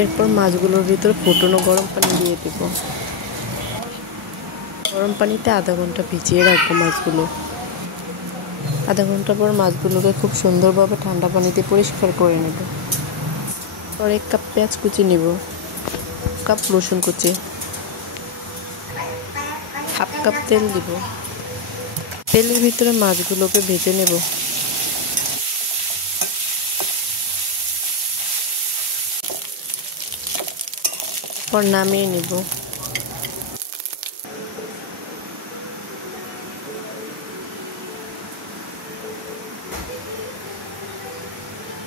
এরপর মাছগুলোর ভিতর ফুটানো গরম পানি দিয়ে দেব। গরম পানিতে আধা ঘন্টা ভিজিয়ে রাখবো মাছগুলো। আধা ঘন্টা পর মাছগুলোকে খুব সুন্দরভাবে ঠান্ডা পানিতে পরিষ্কার করে নেব। পর 1 কাপ পেঁয়াজ কুচি নিব, কাপ রসুন কুচি, হাফ কাপ তেল দিব। তেলের ভিতরে মাছগুলোকে ভেজে নেব। পর নামিয়ে নেব।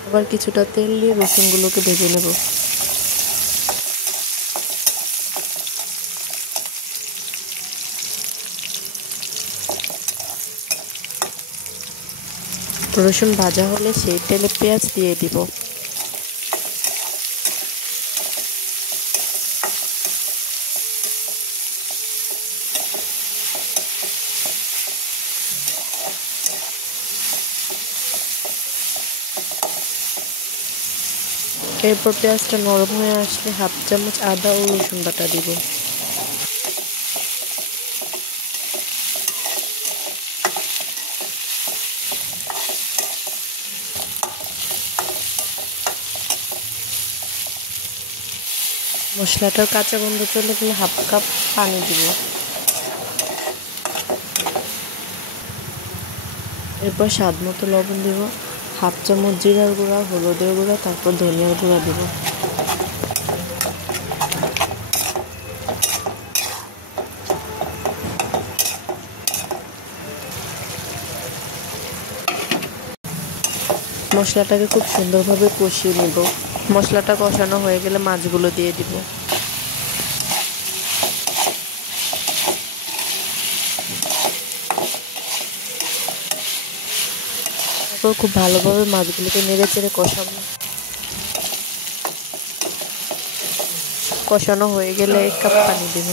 আবার কিছুটা তেল দিয়ে রসুনগুলোকে ভেজে নেব। রসুন ভাজা হলে সেই তেলে পেঁয়াজ দিয়ে দিব। এরপর পেঁয়াজটা নরম হয়ে আসলে হাফ চামচ আদা ও রসুন বাটা দিব। মশলাটার কাঁচা গন্ধ চলে গেলে হাফ কাপ পানি দিব। এরপর স্বাদ মতো লবণ দিব, হাফ চামচ জিরার গুঁড়া, হলুদের গুঁড়া, তারপর ধনিয়ার গুঁড়া দিব। মশলাটাকে খুব সুন্দরভাবে কষিয়ে নেব। মশলাটা কষানো হয়ে গেলে মাছগুলো দিয়ে দিব। তারপর খুব ভালোভাবে মাছগুলোকে নেড়ে চেড়ে কষাবো। কষানো হয়ে গেলে 1 কাপ পানি দিব।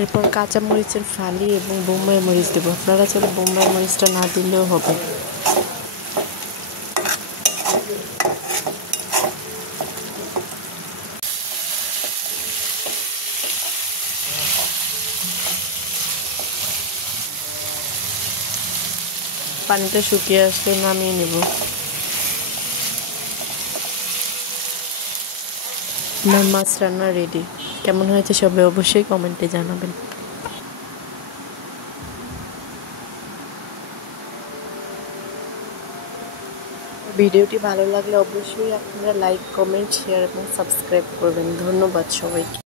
এরপর কাঁচা মরিচের ফালি এবং বোম্বাই মরিচ দেবো। আপনারা চাইলে বোম্বাই মরিচটা না দিলেও হবে। পানিটা শুকিয়ে আসলে নামিয়ে নেব। আমার মাছ রান্না রেডি। কেমন হয়েছে সবাই অবশ্যই কমেন্টে জানাবেন। ভিডিওটি ভালো লাগলে অবশ্যই আপনারা লাইক, কমেন্ট, শেয়ার এবং সাবস্ক্রাইব করবেন। ধন্যবাদ সবাইকে।